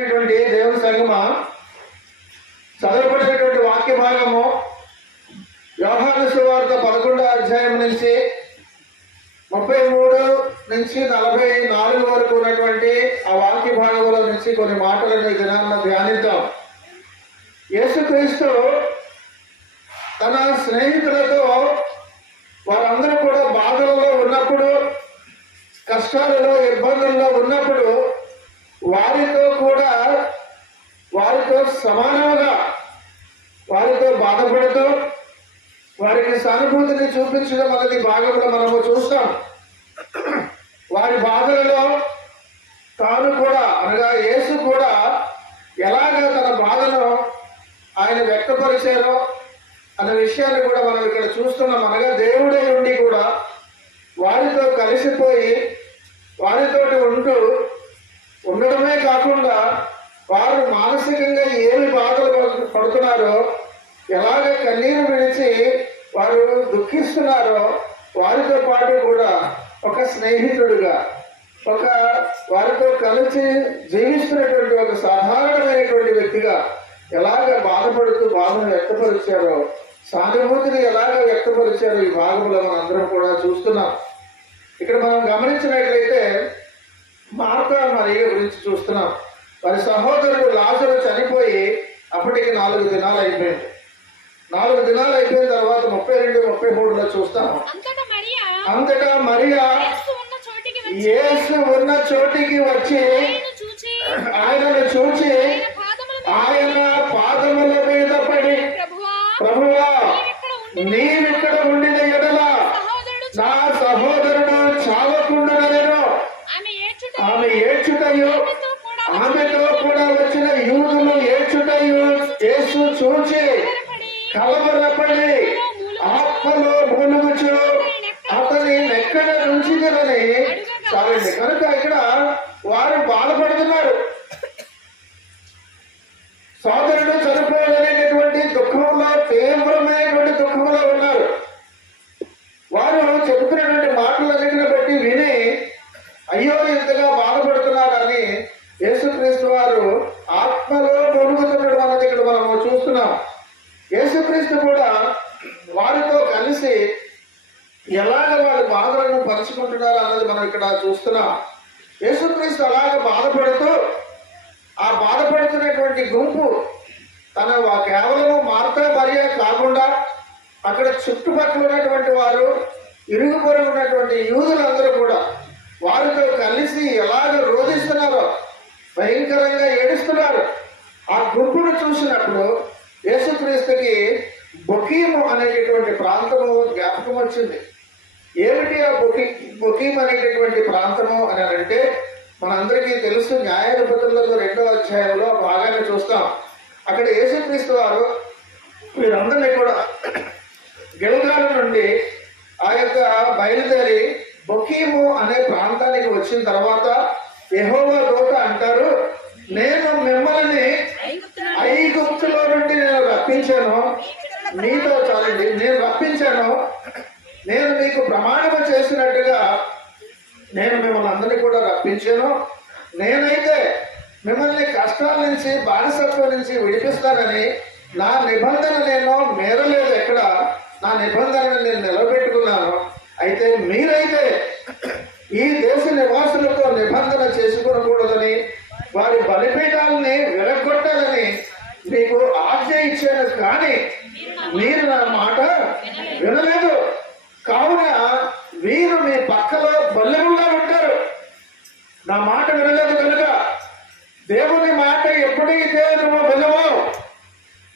దేవుని సంగమ చదవబడినటువంటి వాక్య భాగము యోహాను సువార్త 11వ అధ్యాయం నుంచి 33 నుంచి 44 వరకు ఉన్నటువంటి ఆ వాక్య భాగంలో నుంచి కొన్ని మాటలను ఈ దినాన్న ధ్యానిద్దాం. యేసుక్రీస్తు తన స్నేహితులతో వారందరూ కూడా బాధలలో ఉన్నప్పుడు, కష్టాలలో, ఇబ్బందుల్లో ఉన్నప్పుడు వారితో సమానంగా వారితో బాధపడుతూ వారికి సానుభూతిని చూపించడం అనేది భాగంలో మనము చూస్తాం. వారి బాధలలో తాను కూడా అనగా యేసు కూడా ఎలాగ తన బాధను ఆయన వ్యక్తపరిచారో అనే విషయాన్ని కూడా మనం ఇక్కడ చూస్తున్నాం. అనగా దేవుడే ఉండి కూడా వారితో కలిసిపోయి వారితోటి ఉండడమే కాకుండా వారు మానసికంగా ఏమి బాధలు పడుతున్నారో, ఎలాగ కన్నీరు విడిచి వారు దుఃఖిస్తున్నారో వారితో పాటు కూడా ఒక స్నేహితుడిగా, వారితో కలిసి జీవిస్తున్నటువంటి ఒక సాధారణమైనటువంటి వ్యక్తిగా ఎలాగ బాధపడుతూ బాధను వ్యక్తపరిచారో, సానుభూతిని ఎలాగ వ్యక్తపరిచారో ఈ భాగంలో మనందరం కూడా చూస్తున్నాం. ఇక్కడ మనం గమనించినట్లయితే మార్తా మరియ గురించి చూస్తున్నాం. వారి సహోదరుడు లాజరు చనిపోయి అప్పటికి 4 దినాలు అయిపోయింది. 4 దినాలు అయిపోయిన తర్వాత 32, 33లో చూస్తాము. అంతటా మరియా యేసు ఉన్న చోటికి వచ్చి ఆయనను చూచి ఆయన పాదముల మీద పడి, ప్రభువా నీవిక్కడ ఉండిన ఎడల నా సహోదరుడు చావకుండానెను. ఆమె ఏడ్చుటయు ఆమెతో కూడా వచ్చిన యూదులు ఏడ్చుటయు యేసు చూచి కలవరపడి ఆత్మలో మూలుగుచు అతని ఎక్కడ ఉంచిదనని చాలండి. కనుక ఇక్కడ వారు బాధపడుతున్నారు. సోదరుడు చనిపోవాలనేటటువంటి దుఃఖంలో, తీవ్రమైనటువంటి దుఃఖంలో ఉన్నారు. వారు చెబుతున్నటువంటి మాటలన్నిటిని బట్టి విని అయ్యో ఇంతగా బాధపడుతున్నారని యేసుక్రీస్తు వారు ఆత్మలో పొరుగుతుండడం అన్నది ఇక్కడ మనము చూస్తున్నాం. యేసుక్రీస్తు కూడా వారితో కలిసి ఎలాగ వారి బాధలను పంచుకుంటున్నారు అన్నది మనం ఇక్కడ చూస్తున్నాం. యేసుక్రీస్తు అలాగ బాధపడుతూ ఆ బాధపడుతున్నటువంటి గుంపు కేవలము మార్తా మరియ కాకుండా అక్కడ చుట్టుపక్కల ఉన్నటువంటి వారు, ఇరుగు పొరుగు ఉన్నటువంటి యూదులందరూ కూడా వారితో కలిసి ఎలాగ రోధిస్తున్నారో, భయంకరంగా ఏడుస్తున్నారు. ఆ గుంపును చూసినప్పుడు యేసుక్రీస్తుకి బొకీము అనేటటువంటి ప్రాంతము జ్ఞాపకం వచ్చింది. ఏమిటి ఆ బొకీం అనేటటువంటి ప్రాంతము అని అంటే మనందరికీ తెలుసు. న్యాయాధిపతులలో 2వ అధ్యాయంలో బాగానే చూస్తాం. అక్కడ యేసుక్రీస్తు వారు వీరందరినీ కూడా గిల్గాలు నుండి ఆ యొక్క బయలుదేరి బొకీము అనే ప్రాంతానికి వచ్చిన తర్వాత యెహోవా దూత అంటారు, నేను మిమ్మల్ని ఐగుప్తులో నుండి నేను రప్పించాను, మీతో చాలండి, నేను రప్పించాను, నేను మీకు ప్రమాణము చేసినట్టుగా నేను మిమ్మల్ని అందరినీ కూడా రప్పించాను. నేనైతే మిమ్మల్ని కష్టాల నుంచి, బానిసత్వం నుంచి విడిపిస్తానని నా నిబంధన నేను మేరలేదు. ఎక్కడ నా నిబంధనను నేను నిలబెట్టుకున్నాను. అయితే మీరైతే ఈ దేశ నివాసులతో నిబంధన చేసుకోకూడదని, వారి బలిపీఠాలని విరగొట్టాలని మీకు ఆజ్ఞ ఇచ్చాను, కానీ మీరు నా మాట వినలేదు. కావున వీరు మీ పక్కలో బల్లెములా ఉంటారు. నా మాట వినలేదు కనుక దేవుని మాట ఎప్పుడైతే నువ్వు వినవో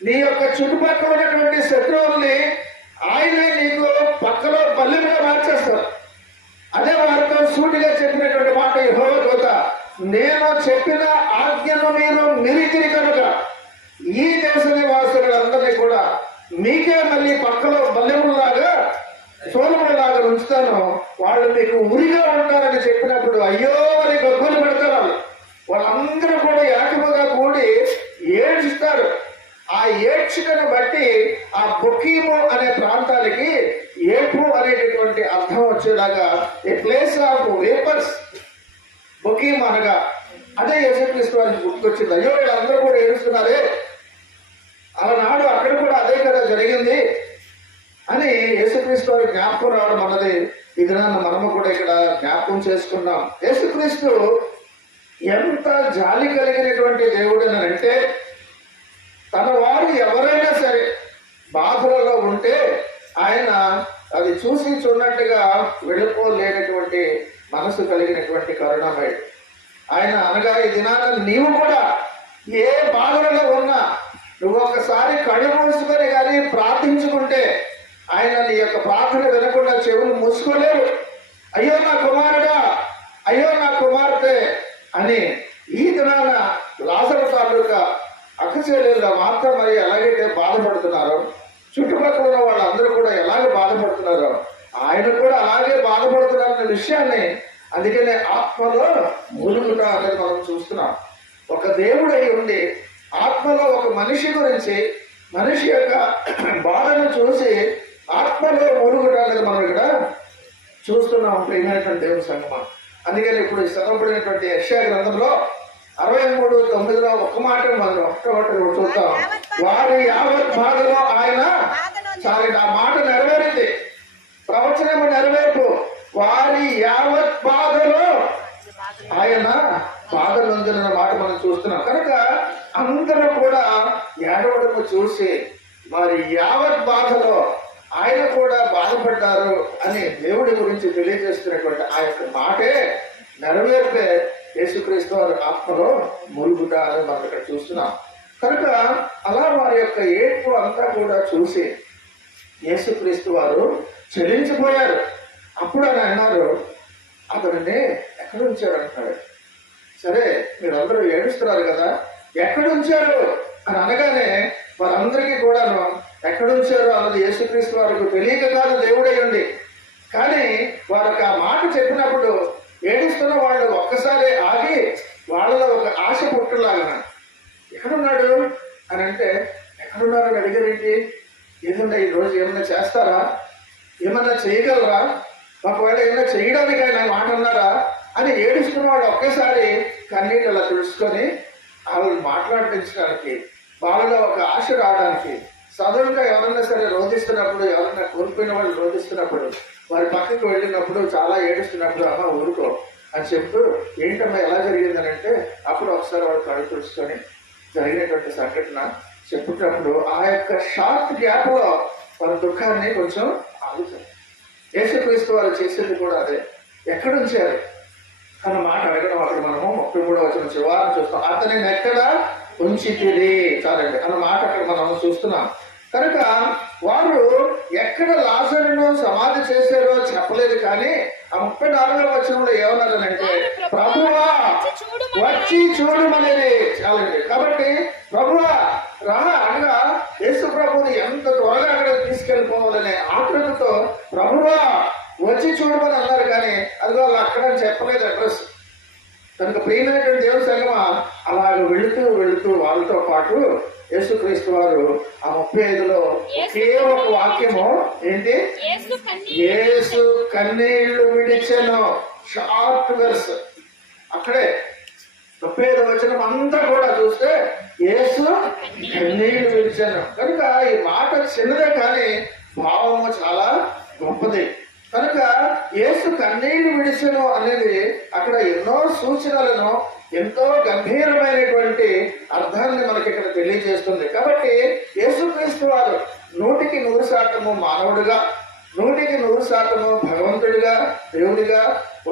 నీ యొక్క చుట్టుపక్కల ఉన్నటువంటి శత్రువుల్ని ఆయనే నీకు పక్కలో బల్లెముగా మార్చేస్తారు. అదే వారితో సూటిగా చెప్పినటువంటి మాట యెహోవా దూత, నేను చెప్పిన ఆజ్ఞను మీరు మిరికిరి కనుక ఈ దేశ నివాసులందరినీ కూడా మీకే మళ్ళీ పక్కలో బల్లెములాగా, సోలములాగా ఉంచుతాను, వాళ్ళు మీకు ఉరిగా ఉంటారని చెప్పినప్పుడు అయ్యో అని గొప్పలు పెడతారు. వాళ్ళందరూ కూడా ఏకముగా కూడి ఏడ్చుతారు. ఆ ఏడ్చుకను బట్టి ఆ బొకీము అనే ప్రాంతానికి ఏపు అనేటటువంటి అర్థం వచ్చేలాగా ఏ ప్లేస్ ఆఫ్ వేపర్స్ బొకీము అనగా అదే యేసుక్రీస్తు వారికి గుర్తుకొచ్చింది. వచ్చింది. అయ్యో వీళ్ళందరూ కూడా ఏడుస్తున్నారే, అలనాడు అక్కడ కూడా అదే కదా జరిగింది అని యేసుక్రీస్తు వారి జ్ఞాపకం రావడం అన్నది ఈ దినాన్ని మనము కూడా ఇక్కడ జ్ఞాపకం చేసుకున్నాం. యేసుక్రీస్తు ఎంత జాలి కలిగినటువంటి దేవుడు అని అంటే, తన వారు ఎవరైనా సరే బాధలలో ఉంటే ఆయన అది చూసి చూడనట్టుగా వెళ్ళిపోలేనటువంటి మనసు కలిగినటువంటి కరుణామయుడు ఆయన. అనగా ఈ దినాన నీవు కూడా ఏ బాధలలో ఉన్నా నువ్వు ఒకసారి కళ్ళు మూసుకొని కానీ ప్రార్థించుకుంటే ఆయన నీ యొక్క ప్రార్థన వినకుండా చెవులు మూసుకోలేరు. అయ్యో నా కుమారుడా, అయ్యో నా కుమార్తె అని ఈ దినాన లాజరు తాలూకా అక్కచెల్లెళ్ళు మాత్రం మరి ఎలాగైతే బాధపడుతున్నారో, చుట్టుపక్కల ఉన్న వాళ్ళందరూ కూడా ఎలాగ బాధపడుతున్నారో ఆయన కూడా అలాగే బాధపడుతున్నారన్న విషయాన్ని అందుకనే ఆత్మలో మూలుగుట అనేది మనం చూస్తున్నాం. ఒక దేవుడై ఉండి ఆత్మలో ఒక మనిషి గురించి, మనిషి యొక్క బాధను చూసి ఆత్మలో మూలుగుట అనేది మనం ఇక్కడ చూస్తున్నాం ప్రియమైనటువంటి దేవుని సంగమం. అందుకని ఇప్పుడు చదవబడినటువంటి యెషయా గ్రంథంలో 63:9 ఒక మాట మనం ఒకటి చూద్దాం. వారి యావత్ బాధలో ఆయన చాలు, ఆ మాట నెరవేరింది, ప్రవచనము నెరవేర్పు. వారి యావత్ బాధలో ఆయన బాధ నొందిన మాట మనం చూస్తున్నాం. కనుక అందరూ కూడా ఏడవడము చూసి వారి యావత్ బాధలో ఆయన కూడా బాధపడ్డారు అని దేవుడి గురించి తెలియజేస్తున్నటువంటి ఆ యొక్క మాటే నెరవేర్పే యేసుక్రీస్తు వారి ఆత్మలో మురుగుట అని మనం ఇక్కడ చూస్తున్నాం. కనుక అలా వారి యొక్క ఏడ్పు అంతా కూడా చూసి యేసుక్రీస్తు వారు చెల్లించిపోయారు. అప్పుడు ఆయన అన్నారు, అతనిని ఎక్కడ ఉంచారు అంటున్నాడు. సరే మీరందరూ ఏడుస్తున్నారు కదా, ఎక్కడ ఉంచారు అని అనగానే వారందరికీ కూడాను ఎక్కడ ఉంచారు అన్నది యేసుక్రీస్తు వారికి తెలియక కాదు, దేవుడై ఉండి. కానీ వారికి ఆ మాట చెప్పినప్పుడు ఏడుస్తున్న వాళ్ళు ఒక్కసారి ఆగి వాళ్ళలో ఒక ఆశ పుట్టులాగా ఎక్కడున్నాడు అని అంటే, ఎక్కడున్నారని అడిగారేంటి, ఏదన్నా ఈరోజు ఏమన్నా చేస్తారా, ఏమన్నా చేయగలరా, ఒకవేళ ఏమన్నా చేయడానికి ఆయన మాట అన్నారా అని ఏడుస్తున్న వాళ్ళు ఒకేసారి కన్నీళ్ళు అలా తుడుచుకొని వాళ్ళు మాట్లాడించడానికి, వాళ్ళలో ఒక ఆశ రావడానికి, సదరుగా ఎవరన్నా సరే రోధిస్తున్నప్పుడు, ఎవరన్నా కోల్పోయిన వాళ్ళు రోధిస్తున్నప్పుడు వారి పక్కకు వెళ్ళినప్పుడు చాలా ఏడుస్తున్నప్పుడు అమ్మ ఊరుకో అని చెప్తూ ఏంటమ్మా ఎలా జరిగిందని అంటే అప్పుడు ఒకసారి వాళ్ళు కళ్ళు తుడుచుకొని జరిగినటువంటి సంఘటన చెప్పుకున్నప్పుడు ఆ యొక్క షార్ట్ గ్యాప్ లో వారి దుఃఖాన్ని కొంచెం ఆగుతారు. యేసుక్రీస్తు వారు చేసేది కూడా అదే. ఎక్కడుంచారు అన్న మాట అడగడం అక్కడ మనము 33వ వచనం చివరిని చూస్తాం. అతనిని ఎక్కడ ఉంచితిరి చాలండి అన్న మాట అక్కడ మనం చూస్తున్నాం. కనుక వారు ఎక్కడ లాజరును సమాధి చేశారో చెప్పలేదు, కానీ ఆ 34వ వచనంలో ఏమన్నారనంటే ప్రభువా వచ్చి చూడమనేది చాలండి. కాబట్టి ప్రభువా రా అనగా యేసు ప్రభుని ఎంత త్వరగా అక్కడ తీసుకెళ్ళిపోవాలనే ఆకృతితో ప్రభువా వచ్చి చూడమని అన్నారు, కానీ అది వాళ్ళు అక్కడ చెప్పలేదు అడ్రస్. కనుక ప్రియమైనటువంటి దేవుని సంగమా అలాగ వెళుతూ వాళ్ళతో పాటు యేసుక్రీస్తు వారు ఆ 35లో ఒకే ఒక వాక్యము ఏంటి, యేసు కన్నీళ్లు విడిచెను. షార్ట్ వెర్స్ అక్కడే 35వ వచనం అంతా కూడా చూస్తే యేసు కన్నీళ్లు విడిచెను. కనుక ఈ మాట చిన్నదే కానీ భావము చాలా గొప్పది. కనుక యేసు కన్నీళ్లు విడిచెను అనేది అక్కడ ఎన్నో సూచనలను, ఎంతో గంభీరమైనటువంటి అర్థాన్ని మనకి ఇక్కడ తెలియజేస్తుంది. కాబట్టి యేసుక్రీస్తు వారు 100% మానవుడిగా, 100% భగవంతుడిగా, దేవుడిగా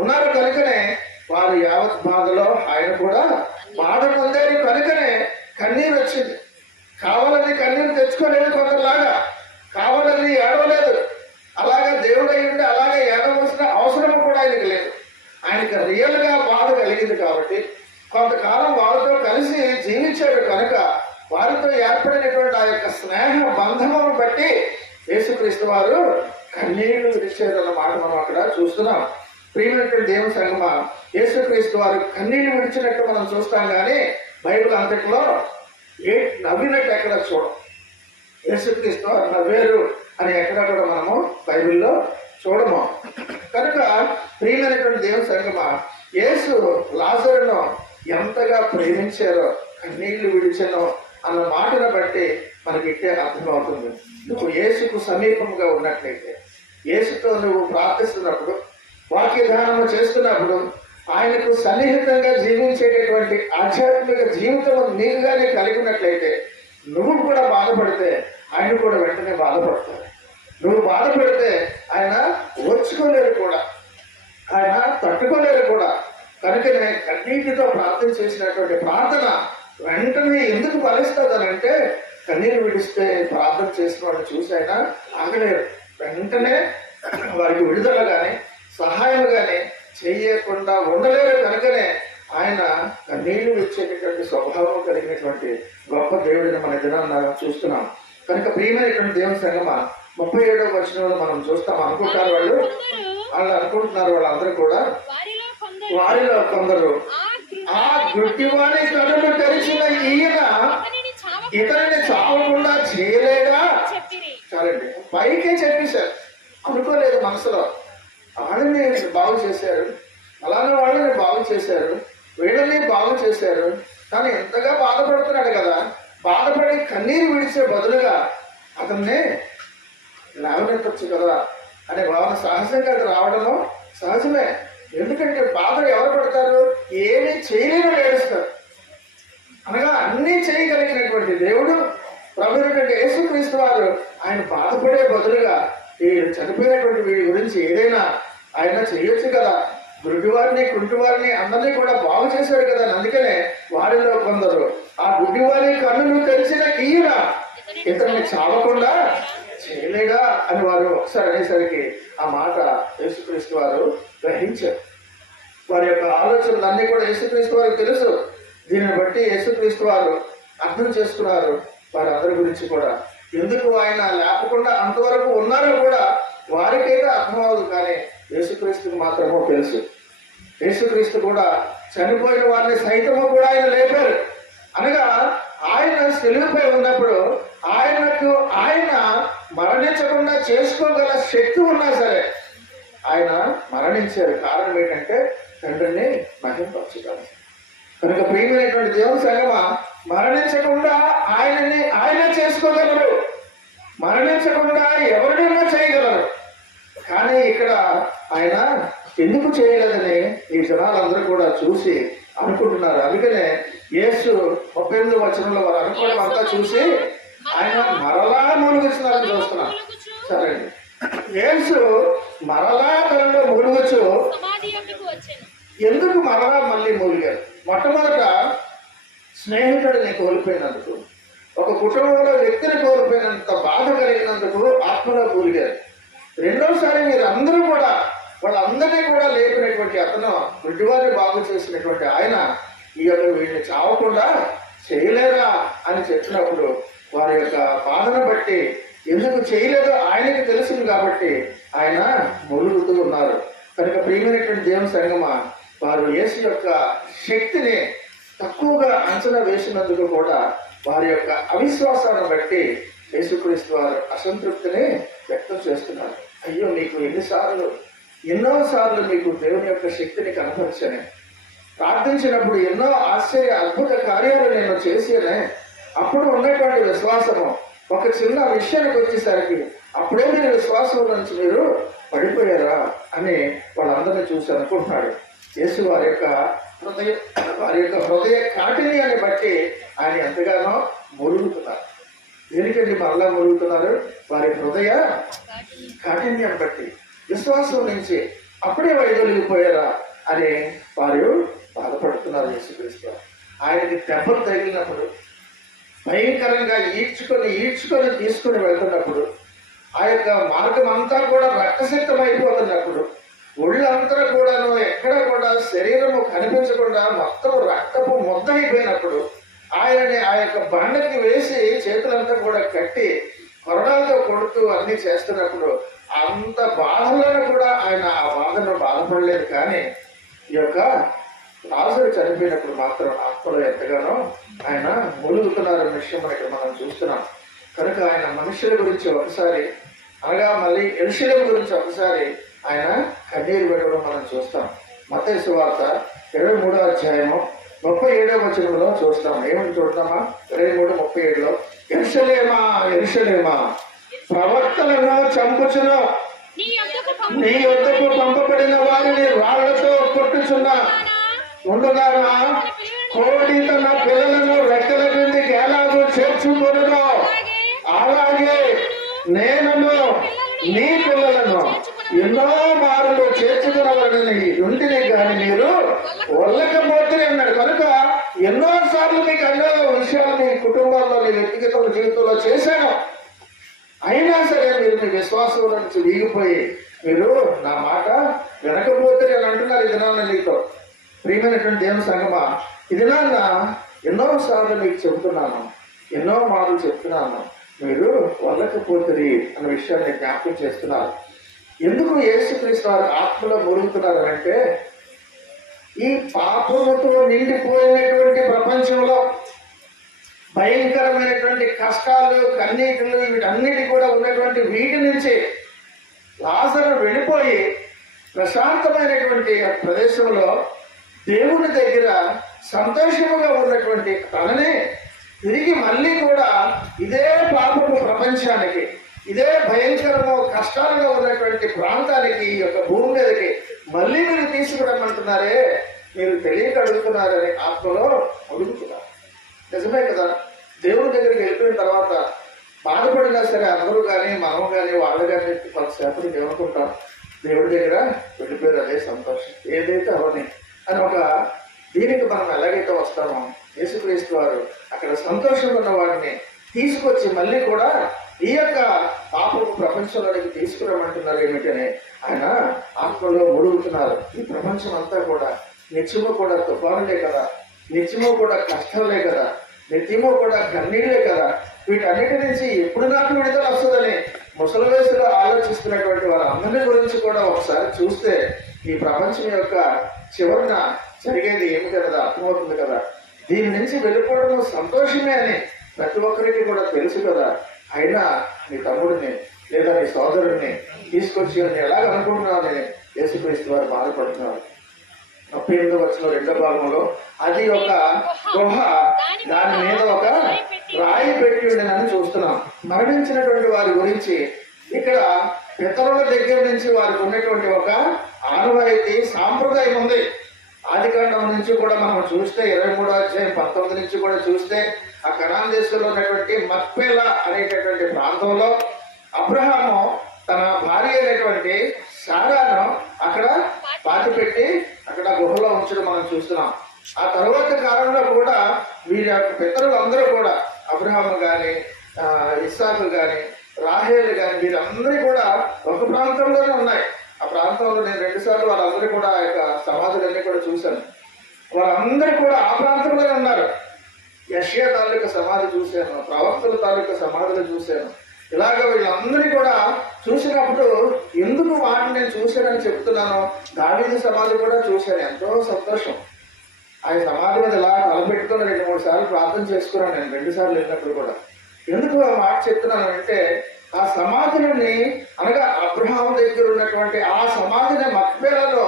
ఉన్నారు. కనుకనే వారి యావత్ బాధలో ఆయన కూడా బాధ పొందారు. కనుకనే కన్నీరు వచ్చింది. కావాలని కన్నీరు తెచ్చుకోలేదు, కొందరులాగా కావాలని ఏడవలేదు. అలాగా దేవుడై ఉండి అలాగే ఏడవలసిన అవసరం కూడా ఆయనకి లేదు. ఆయనకి రియల్ గా బాధ కలిగింది కాబట్టి కొంతకాలం వారితో కలిసి జీవించాడు. కనుక వారితో ఏర్పడినటువంటి ఆ యొక్క స్నేహ బంధమును బట్టి యేసుక్రీస్తు వారు కన్నీళ్లు విడిచారు అన్న మాట మనం అక్కడ చూస్తున్నాం. ప్రియమైనటువంటి దేవుని సంగమా యేసుక్రీస్తు వారు కన్నీళ్లు విడిచినట్టు మనం చూస్తాం, కానీ బైబిల్ అంతట్లో నవ్వినట్టు ఎక్కడ చూడం. యేసుక్రీస్తు వారు నవ్వేరు అని ఎక్కడ కూడా మనము బైబిల్లో చూడము. కనుక ప్రియమైనటువంటి దేవుని సంగమా యేసు లాజరును ఎంతగా ప్రేమించారో కన్నీళ్లు విడిచెను అన్న మాటను బట్టి మనకి ఇట్టే అర్థమవుతుంది. నువ్వు యేసుకు సమీపంగా ఉన్నట్లయితే, యేసుతో నువ్వు ప్రార్థిస్తున్నప్పుడు, వాక్య ధ్యానం చేస్తున్నప్పుడు, ఆయనకు సన్నిహితంగా జీవించేటటువంటి ఆధ్యాత్మిక జీవితం నీకుగానే కలిగి ఉన్నట్లయితే, నువ్వు కూడా బాధపడితే ఆయన కూడా వెంటనే బాధపడతాడు. నువ్వు బాధపడితే ఆయన ఓర్చుకోలేరు కూడా, ఆయన తట్టుకోలేరు కూడా. కనుకనే కన్నీటితో ప్రార్థన చేసినటువంటి ప్రార్థన వెంటనే ఎందుకు ఫలిస్తుందనంటే, కన్నీరు విడిస్తే ప్రార్థన చేసిన వాళ్ళు చూసి ఆయన ఆగలేరు. వెంటనే వారికి విడుదల కానీ సహాయం కానీ చేయకుండా ఉండలేరు. కనుకనే ఆయన కన్నీళ్లు విడిచేటటువంటి స్వభావం కలిగినటువంటి గొప్ప దేవుడిని మన దినాన్ని చూస్తున్నాం. కనుక ప్రియమైనటువంటి దేవుని సంగమా 37వ వచనంలో మనం చూస్తాం. అనుకుంటారు వాళ్ళు అనుకుంటున్నారు వాళ్ళందరూ కూడా, వారిలో కొందరు ఆ గుడ్డివాని కనులు తెరిచిన ఈయన ఇతరుని చావకుండా చేయలేదా? చాలండి, పైకే చెప్పేశారు, అనుకోలేదు మనసులో. వాళ్ళని బాగు చేశారు, అలానే వాళ్ళని బాగు చేశారు, వీళ్ళని బాగు చేశారు. కానీ ఎంతగా బాధపడుతున్నాడు కదా, బాధపడి కన్నీరు విడిచే బదులుగా అతన్ని లేవనెత్తచ్చు కదా అనే భావన సహజంగా అది రావడము సహజమే. ఎందుకంటే బాధలు ఎవరు పడతారు? ఏమీ చేయలేని ఏడుస్తారు. అనగా అన్నీ చేయగలిగినటువంటి దేవుడు ప్రభువైనటువంటి యేసుక్రీస్తు వారు ఆయన బాధపడే బదులుగా ఈ చనిపోయినటువంటి వీడి గురించి ఏదైనా ఆయన చేయొచ్చు కదా. గుడ్డివారిని కుంటివారిని అందరినీ కూడా బాగు చేశాడు కదా. అందుకనే వారిలో కొందరు ఆ గుడ్డివారి కన్నులు తెరిచిన ఈయన ఇతన్ని చావకుండా చేయలేడా అని వారు ఒకసారి అనేసరికి ఆ మాట యేసుక్రీస్తు వారు గ్రహించారు. వారి యొక్క ఆలోచనలు అన్నీ కూడా యేసుక్రీస్తు వారికి తెలుసు. దీనిని బట్టి యేసుక్రీస్తు వారు అర్థం చేసుకున్నారు వారందరి గురించి కూడా. ఎందుకు ఆయన లేకుండా అంతవరకు ఉన్నారో కూడా వారికైతే అర్థమవదు, కానీ యేసుక్రీస్తుకు మాత్రమో తెలుసు. యేసుక్రీస్తు కూడా చనిపోయిన వారిని సైతము కూడా ఆయన లేపారు. అనగా ఆయన సిలువపై ఉన్నప్పుడు ఆయన మరణించకుండా చేసుకోగల శక్తి ఉన్నా సరే ఆయన మరణించారు. కారణం ఏంటంటే తండ్రిని మహింపరచగలరు. కనుక ప్రియమైనటువంటి దేవుని సంగమా, మరణించకుండా ఆయన చేసుకోగలరు, మరణించకుండా ఎవరినైనా చేయగలరు. కానీ ఇక్కడ ఆయన ఎందుకు చేయలేదని ఈ జనాలందరూ కూడా చూసి అనుకుంటున్నారు. అందుకనే యేసు 38వ వచనంలో వారు అనుకోవడం అంతా చూసి ఆయన మరలా మూలుగుతున్నారని చూస్తున్నాం. సరే అండి, యేసు మరలా తనలో మూలుగొచ్చు. ఎందుకు మరలా మళ్ళీ మూలిగారు? మొట్టమొదట స్నేహితుడిని కోల్పోయినందుకు, ఒక కుటుంబంలో వ్యక్తిని కోల్పోయినంత బాధ కలిగినందుకు ఆత్మలో కూలిగారు. రెండోసారి మీరు అందరూ కూడా వాళ్ళందరినీ కూడా లేపినటువంటి అతను గుడ్డివారిని బాగు చేసినటువంటి ఆయన వీడిని చావకుండా చేయలేరా అని చెప్పినప్పుడు వారి యొక్క బాధను బట్టి ఎందుకు చేయలేదో ఆయనకి తెలుసును కాబట్టి ఆయన మొలుగుతూ ఉన్నారు. కనుక ప్రియమైనటువంటి దేవుని సంగమా, వారు యేసు యొక్క శక్తిని తక్కువగా అంచనా వేసినందుకు కూడా వారి యొక్క అవిశ్వాసాన్ని బట్టి యేసుక్రీస్తు వారు అసంతృప్తిని వ్యక్తం చేస్తున్నారు. అయ్యో, మీకు ఎన్నోసార్లు మీకు దేవుని యొక్క శక్తిని కనపరిచానే, ప్రార్థించినప్పుడు ఎన్నో ఆశ్చర్య అద్భుత కార్యాలు నేను చేసేనే, అప్పుడు ఉన్నటువంటి విశ్వాసము ఒక చిన్న విషయానికి వచ్చేసరికి అప్పుడే మీరు విశ్వాసం నుంచి మీరు పడిపోయారా అని వాళ్ళందరినీ చూసి అనుకుంటున్నాడు. యేసు వారి యొక్క హృదయ కాఠిన్యాన్ని బట్టి ఆయన ఎంతగానో మురుగుతున్నారు. దేనికండి మరలా మురుగుతున్నారు? వారి హృదయ కాఠిన్యాన్ని బట్టి, విశ్వాసం నుంచి అప్పుడే వైదొలిగిపోయారా అని వారు బాధపడుతున్నారు. యేసుక్రీస్తు ఆయనకి దెబ్బలు తగిలినప్పుడు, భయంకరంగా ఈడ్చుకొని తీసుకుని వెళ్తున్నప్పుడు, ఆ యొక్క మార్గం అంతా కూడా రక్తసిక్తమైపోతున్నప్పుడు, ఒళ్ళంతా కూడాను ఎక్కడ కూడా శరీరము కనిపించకుండా మొత్తం రక్తపు ముద్ద అయిపోయినప్పుడు, ఆయనని ఆ యొక్క బండకి వేసి చేతులంతా కూడా కట్టి కొరడాలతో కొడుతూ అన్ని చేస్తున్నప్పుడు అంత బాధలను కూడా ఆయన ఆ బాధను బాధపడలేదు. కానీ ఈ యొక్క లాజరు చనిపోయినప్పుడు మాత్రం ఆత్మలో ఎంతగానో ఆయన మూలుగుతున్నారు విషయం మనకి మనం చూస్తున్నాం. కనుక ఆయన మనుషుల గురించి ఒకసారి, అనగా మళ్ళీ యెరూషలేము గురించి ఒకసారి ఆయన కన్నీరు పెట్టడం మనం చూస్తాం. మత్తయి సువార్త 23వ అధ్యాయము 37వ వచనంలో చూస్తాం. ఏమని చూడతామా? 23:37లో, యెరూషలేమా యెరూషలేమా, ప్రవక్తలను చంపుచును, నీ యొద్దకు పంపబడిన వారిని రాళ్లతో కొట్టుచున్న ఉండుగానా, కోడి తన పిల్లలను రెక్కల క్రిందికి ఎలాగో చేర్చుకొనునో అలాగే నేనును నీ పిల్లలను ఎన్నో మారులు చేర్చుకున్నవారిని ఉంటిని కానీ మీరు వల్లకపోతే అన్నాడు. కనుక ఎన్నో సార్లు మీకు అన్నో విషయాలు మీ కుటుంబాల్లో, మీ వ్యక్తిగత జీవితంలో చేశాను, అయినా సరే మీరు మీ విశ్వాసం నుంచి వీగిపోయి మీరు నా మాట వినకపోతే అని అంటున్నారు. ఇది నాన్న నీతో ప్రియమైనటువంటి దేవుని సంగమా, ఇది నాన్న ఎన్నో సార్లు మీకు చెబుతున్నాను, ఎన్నో మాటలు చెప్తున్నాను, మీరు వదలకపోతుంది అన్న విషయాన్ని జ్ఞాపకం చేస్తున్నారు. ఎందుకు యేసుక్రీస్తు వారు ఆత్మలో మురుగుతున్నారు అంటే, ఈ పాపముతో నిండిపోయినటువంటి ప్రపంచంలో భయంకరమైనటువంటి కష్టాలు, కన్నీటిలు, వీటన్నిటి కూడా ఉన్నటువంటి వీటి నుంచి లాజరు వెళ్ళిపోయి ప్రశాంతమైనటువంటి ప్రదేశంలో దేవుని దగ్గర సంతోషముగా ఉన్నటువంటి తనని తిరిగి మళ్ళీ కూడా ఇదే పాపపు ప్రపంచానికి, ఇదే భయంకరము కష్టాలుగా ఉన్నటువంటి ప్రాంతానికి, ఈ యొక్క భూమి మీదకి మళ్ళీ మీరు తీసుకురమ్మంటున్నారే, మీరు తెలియక అడుగుతున్నారని ఆత్మలో అడుగుతున్నారు. నిజమే కదా? దేవుడి దగ్గరికి వెళ్ళిపోయిన తర్వాత బాధపడినా సరే అందరూ కానీ, మనం కానీ, వాళ్ళు కానీ కొంతసేపటికి ఏమనుకుంటాం, దేవుడి దగ్గర వెళ్ళిపోయారు, అదే సంతోషం, ఏదైతే అవని అని ఒక దీనికి మనం ఎలాగైతే వస్తామో, యేసుక్రీస్తు వారు అక్కడ సంతోషంగా ఉన్న వాడిని తీసుకొచ్చి మళ్ళీ కూడా ఈ యొక్క పాపపు ప్రపంచంలోనికి తీసుకురమ్మంటున్నారు. ఏమిటని ఆయన ఆత్మలో మురుగుతున్నారు. ఈ ప్రపంచం అంతా కూడా నిత్యము కూడా తుఫానులే కదా, నిత్యము కూడా కష్టాలే కదా, నిత్యము కూడా కన్నీళ్లే కదా, వీటన్నిటి నుంచి ఎప్పుడు నాకు విడుదల వస్తుందని ముసలి వయసులో ఆలోచిస్తున్నటువంటి వారందరి గురించి కూడా ఒకసారి చూస్తే ఈ ప్రపంచం యొక్క చివరన జరిగేది ఏమిటి కదా అర్థమవుతుంది కదా. దీని నుంచి వెళ్ళిపోవడం సంతోషమే అని ప్రతి ఒక్కరికి కూడా తెలుసు కదా. అయినా నీ తమ్ముడిని లేదా నీ సోదరుడిని తీసుకొచ్చి ఎలాగ అనుకుంటున్నావు యేసుక్రీస్తు వారు బాధపడుతున్నారు. 38వ వచనం 2వ భాగంలో, అది ఒక గుహ, దాని మీద ఒక రాయి పెట్టి ఉండేనని చూస్తున్నాం. మరణించినటువంటి వారి గురించి ఇక్కడ పితరుల దగ్గర నుంచి వారికి ఉన్నటువంటి ఒక ఆనవాయితీ సాంప్రదాయం ఉంది. ఆదికాండం నుంచి కూడా మనం చూస్తే 23వ అధ్యాయం 19 నుంచి కూడా చూస్తే ఆ కనాన్ దేశంలో ఉన్నటువంటి మక్పేలా అనేటటువంటి ప్రాంతంలో అబ్రహాము తన భార్య అయినటువంటి శారాను అక్కడ పాతిపెట్టి అక్కడ గుహలో ఉంచడం మనం చూస్తున్నాం. ఆ తరువాత కాలంలో కూడా వీరి యొక్క పితరులు అందరూ కూడా అబ్రహాము కానీ, ఇస్సాకు కానీ, రాహేలు కానీ, వీరందరూ కూడా ఒక ప్రాంతంలోనే ఉన్నాయి. ఆ ప్రాంతంలో నేను 2 సార్లు వాళ్ళందరూ కూడా ఆ యొక్క సమాధులన్నీ కూడా చూశాను. వాళ్ళందరూ కూడా ఆ ప్రాంతంలోనే ఉన్నారు. యెషయా తాలూకా సమాధి చూశాను, ప్రవక్తల తాలూకా సమాధులు చూశాను. ఇలాగ వీళ్ళందరినీ కూడా చూసినప్పుడు ఎందుకు వాటిని నేను చూశానని చెప్తున్నాను. దావీదు సమాధి కూడా చూశాను, ఎంతో సంతోషం. ఆయన సమాధి మీద ఇలా తలపెట్టుకొని 2-3 సార్లు ప్రార్థన చేసుకున్నాను నేను 2 సార్లు వెళ్ళినప్పుడు కూడా. ఎందుకు ఆ మాట చెప్తున్నాను అంటే, ఆ సమాధులని అనగా అబ్రహాము దగ్గర ఉన్నటువంటి ఆ సమాధిని మక్పేలాలో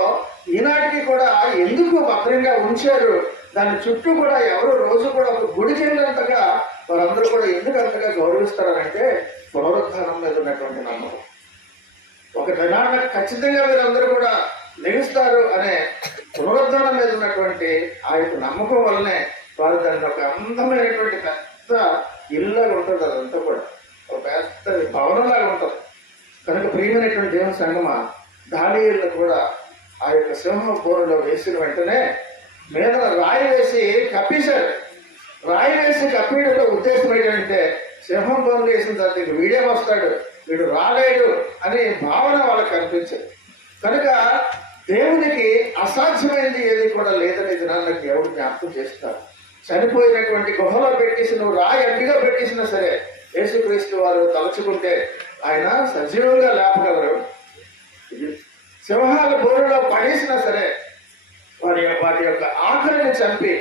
ఈనాటికి కూడా ఎందుకు భద్రంగా ఉంచారు, దాని చుట్టూ కూడా ఎవరు రోజు కూడా ఒక గుడి చేరినంతగా వారందరూ కూడా ఎందుకు అంతగా గౌరవిస్తారంటే పునరుద్ధానం మీద ఉన్నటువంటి నమ్మకం. ఒక దినాన ఖచ్చితంగా వీరందరూ కూడా లెగుస్తారు అనే పునరుద్ధానం మీద ఉన్నటువంటి ఆ యొక్క నమ్మకం వల్లనే వారు దాన్ని ఒక అందమైనటువంటి పెద్ద ఇల్లులాగా ఉంటుంది. అదంతా కూడా ఒక పెద్ద భవనంలాగా ఉంటుంది. కనుక ప్రియమైనటువంటి దేవుని సంగమా, దానియేలును కూడా ఆ యొక్క సింహం బోరులో వేసిన వెంటనే మీద రాయి వేసి కప్పేశారు. రాయి వేసి కప్పేయడంలో ఉద్దేశం ఏంటంటే, సింహం బోర్లు వేసిన తర్వాత వీడే వస్తాడు, వీడు రాలేడు అనే భావన వాళ్ళకి కనిపించదు. కనుక దేవునికి అసాధ్యమైనది ఏది కూడా లేదనే దినాన్ని దేవుడు జ్ఞాపకం చేస్తారు. చనిపోయినటువంటి గుహలో పెట్టేసి నువ్వు రాయి అడ్డిగా పెట్టేసినా సరే యేసుక్రీస్తు వారు తలుచుకుంటే ఆయన సజీవంగా లేపగలరు. సింహాల బోరులో పడేసినా సరే వాటి యొక్క ఆకలిని చంపి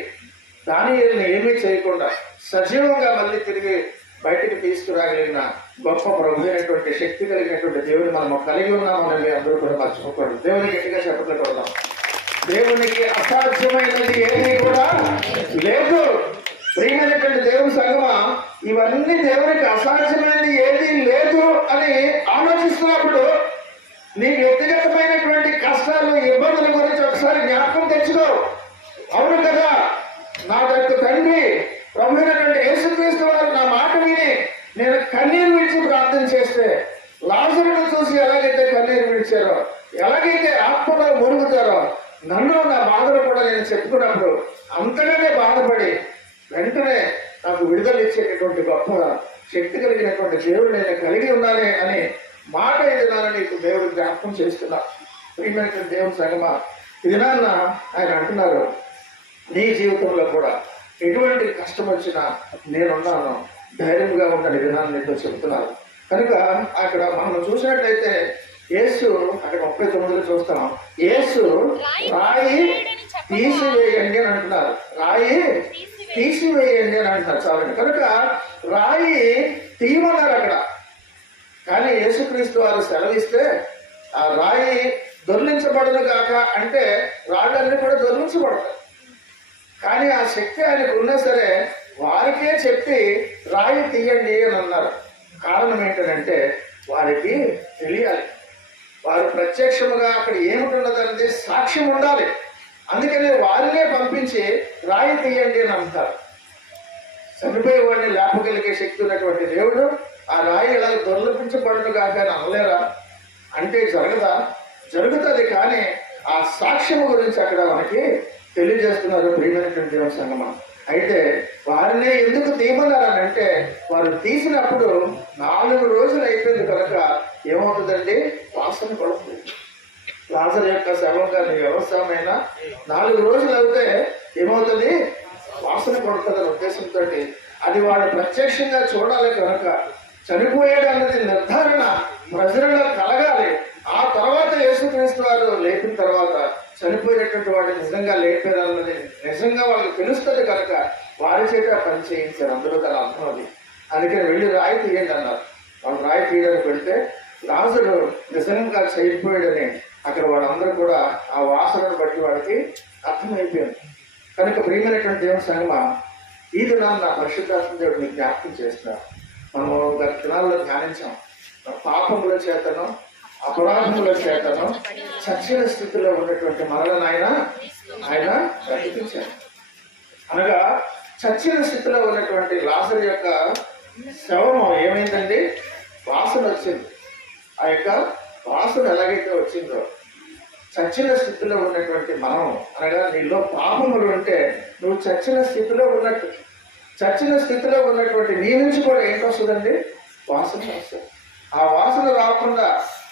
దానియేలుని ఏమీ చేయకుండా సజీవంగా మళ్ళీ తిరిగి బయటికి తీసుకురాగలిగిన గొప్ప ప్రభు అయినటువంటి శక్తి కలిగినటువంటి దేవుని మనం కలిగి ఉన్నామని అందరూ కూడా మర్చిపోకూడదు. దేవుని గట్టిగా చెప్పట్లు కొడదాం. దేవునికి అసాధ్యమైనది ఏది కూడా లేదు. ప్రియమైనటువంటి దేవుని సంగమా, ఇవన్నీ దేవునికి అసాధ్యమైనది ఏది లేదు అని ఆలోచిస్తున్నప్పుడు నీ వ్యక్తిగతమైనటువంటి కష్టాలు, ఇబ్బందుల గురించి ఒకసారి జ్ఞాపకం తెచ్చుకో. అవును కదా, నా యొక్క తండ్రి ప్రభువైనటువంటి యేసుక్రీస్తు వారు నా మాట విని నేను కన్నీరు విడిచి ప్రార్థన చేస్తే, లాజరును చూసి ఎలాగైతే కన్నీరు విడిచారో, ఎలాగైతే ఆత్మలో మురుగుతారో, నన్ను నా బాధలు కూడా నేను చెప్పుకున్నప్పుడు అంతగానే బాధపడి వెంటనే నాకు విడుదల ఇచ్చేటటువంటి గొప్ప శక్తి కలిగినటువంటి దేవుడు నేను కలిగి ఉన్నానే అని మాట ఏదైనా నీకు దేవుడు జ్ఞాపకం చేస్తున్నా. ప్రియమైనటువంటి దేవుని సంగమా, ఇది నాన్న ఆయన అంటున్నారు, నీ జీవితంలో కూడా ఎటువంటి కష్టం వచ్చినా నేనున్నాను, ధైర్యంగా ఉన్న విధానం నీతో చెబుతున్నారు. కనుక అక్కడ మనం చూసినట్లయితే యేసు అక్కడ 39లో చూస్తాం, యేసు రాయి తీసివేయండి అని అంటున్నారు, రాయి తీసివేయండి అని అంటున్నారు. చాలండి. కనుక రాయి తీయమన్నారు అక్కడ. కానీ యేసుక్రీస్తు వారు సెలవిస్తే ఆ రాయి దొర్లించబడదు కాక అంటే రాళ్ళన్నీ కూడా దొర్లించబడతాయి. కానీ ఆ శక్తి ఆయనకు ఉన్నా సరే వారికే చెప్పి రాయి తీయండి అని అన్నారు. కారణం ఏంటంటే వారికి తెలియాలి, వారు ప్రత్యక్షముగా అక్కడ ఏమిటున్నదనేది సాక్ష్యం ఉండాలి. అందుకని వారినే పంపించి రాయి తీయండి అని అంటారు. చనిపోయేవాడిని లేపగలిగే శక్తి ఉన్నటువంటి దేవుడు ఆ రాయి ఇలా దొర్లించబడును కాక అని అనలేరా అంటే జరగదా? జరుగుతుంది. కానీ ఆ సాక్ష్యము గురించి అక్కడ మనకి తెలియజేస్తున్నారు. ప్రియమైనటువంటి దేవుని సంగమా, అయితే వారినే ఎందుకు తీయమన్నారనంటే వారు తీసినప్పుడు 4 రోజులు అయిపోయింది కనుక ఏమవుతుందండి, వాసన పడుతుంది. లాజరు యొక్క శవం కానీ వ్యవసాయమైన 4 రోజులు అయితే ఏమవుతుంది, వాసన పడుతుందనే ఉద్దేశంతో అది వాళ్ళు ప్రత్యక్షంగా చూడాలి. కనుక చనిపోయాడు అన్నది నిర్ధారణ ప్రజలలో కలగాలి. ఆ తర్వాత యేసుక్రీస్తు వారు లేపిన తర్వాత చనిపోయినటువంటి వాడిని నిజంగా లేపారన్నది నిజంగా వాళ్ళకి తెలుస్తుంది కనుక వారి చేత పని చేయించారు. అందులో తన అర్థం అది. అందుకని వెళ్ళి రాయి తీయండి అన్నారు. వాళ్ళు రాయి తీయడానికి వెళ్తే లాజరు నిజంగా చనిపోయాడని అక్కడ వాళ్ళందరూ కూడా ఆ వాసనను బట్టి వాడికి అర్థమైపోయింది. కనుక ప్రియమైనటువంటి దేవుని సంగమా, ఈ దినాన్ని నా పరిశుద్ధాత్మ దేవుడు మీకు జ్ఞాపకం చేస్తున్నారు. మనము గత దినాల్లో ధ్యానించాం, పాపముల చేతను అపరాధముల చేతను చచ్చిన స్థితిలో ఉన్నటువంటి మనలను ఆయన బ్రతికించారు. అనగా చచ్చిన స్థితిలో ఉన్నటువంటి లాజరు యొక్క శవము ఏమైందండి, వాసన వచ్చింది. ఆ యొక్క వాసన ఎలాగైతే వచ్చిందో చచ్చిన స్థితిలో ఉన్నటువంటి మనం, అనగా నీలో పాపములు ఉంటే నువ్వు చచ్చిన స్థితిలో ఉన్నట్టు. చచ్చిన స్థితిలో ఉన్నటువంటి నీ నుంచి కూడా ఏంటి వస్తుందండి, వాసన వస్తుంది. ఆ వాసన రాకుండా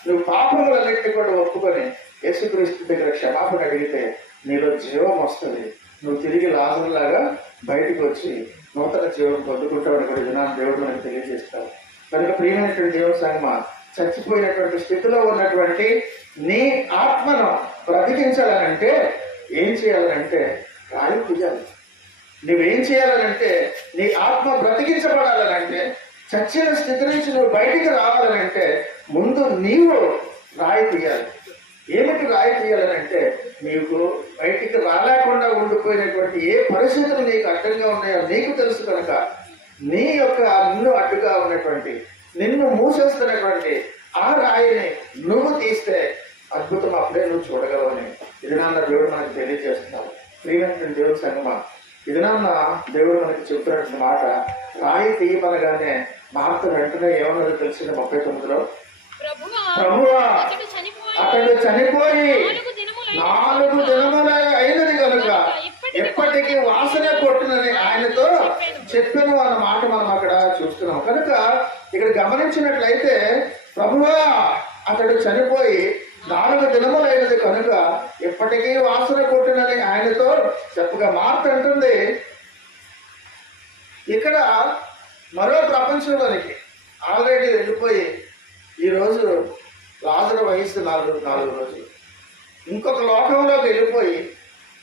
నువ్వు పాపములన్నింటినీ కూడా ఒప్పుకొని యేసుక్రీస్తు దగ్గర క్షమాపణ అడిగితే నీలో జీవం వస్తుంది. నువ్వు తిరిగి లాజరులాగా బయటకు వచ్చి నూతన జీవం పొందుకుంటావని కూడా వినాన్ని దేవుడు మనకు తెలియజేస్తాడు. కనుక ప్రియమైనటువంటి దేవుని సంగమా, చచ్చిపోయినటువంటి స్థితిలో ఉన్నటువంటి నీ ఆత్మను బ్రతికించాలనంటే ఏం చేయాలనంటే రాయి తీయాలి. నువ్వేం చేయాలనంటే నీ ఆత్మ బ్రతికించబడాలనంటే, చచ్చిన స్థితి నుంచి నువ్వు బయటికి రావాలనంటే ముందు నీవు రాయి తీయాలి. ఏమిటి రాయి తీయాలనంటే, నీకు బయటికి రాలేకుండా ఉండిపోయినటువంటి ఏ పరిస్థితులు నీకు అడ్డంగా ఉన్నాయో నీకు తెలుసు కనుక నీ యొక్క నిన్ను అడ్డుగా ఉన్నటువంటి, నిన్ను మూసేస్తున్నటువంటి ఆ రాయిని నువ్వు తీస్తే అద్భుతం అప్పుడే నువ్వు చూడగలవని ఇది నాన్న దేవుడు మనకు తెలియజేస్తున్నావు. ప్రియమైనటువంటి దేవుడి సంగమా, ఇది నాన్న దేవుడు మనకి చెప్తున్నటువంటి మాట, రాయి తీయమనగానే మార్త వెంటనే ఏమన్నదో తెలిసిన 39లో, ప్రభువా అతడు చనిపోయి 4 దినముల అయినది కనుక ఎప్పటికీ వాసన కొట్టునని ఆయనతో చెప్పాను అన్న మాట మనం అక్కడ చూస్తున్నాం. కనుక ఇక్కడ గమనించినట్లయితే ప్రభువా అతడు చనిపోయి 4 దినములైనది కనుక ఎప్పటికీ వాసన కొట్టునని ఆయనతో చెప్పగా మార్త అంటుంది, ఇక్కడ మరో ప్రపంచంలోనికి ఆల్రెడీ వెళ్ళిపోయి ఈరోజు లాజరు వయస్సు 4 రోజులు, ఇంకొక లోకంలోకి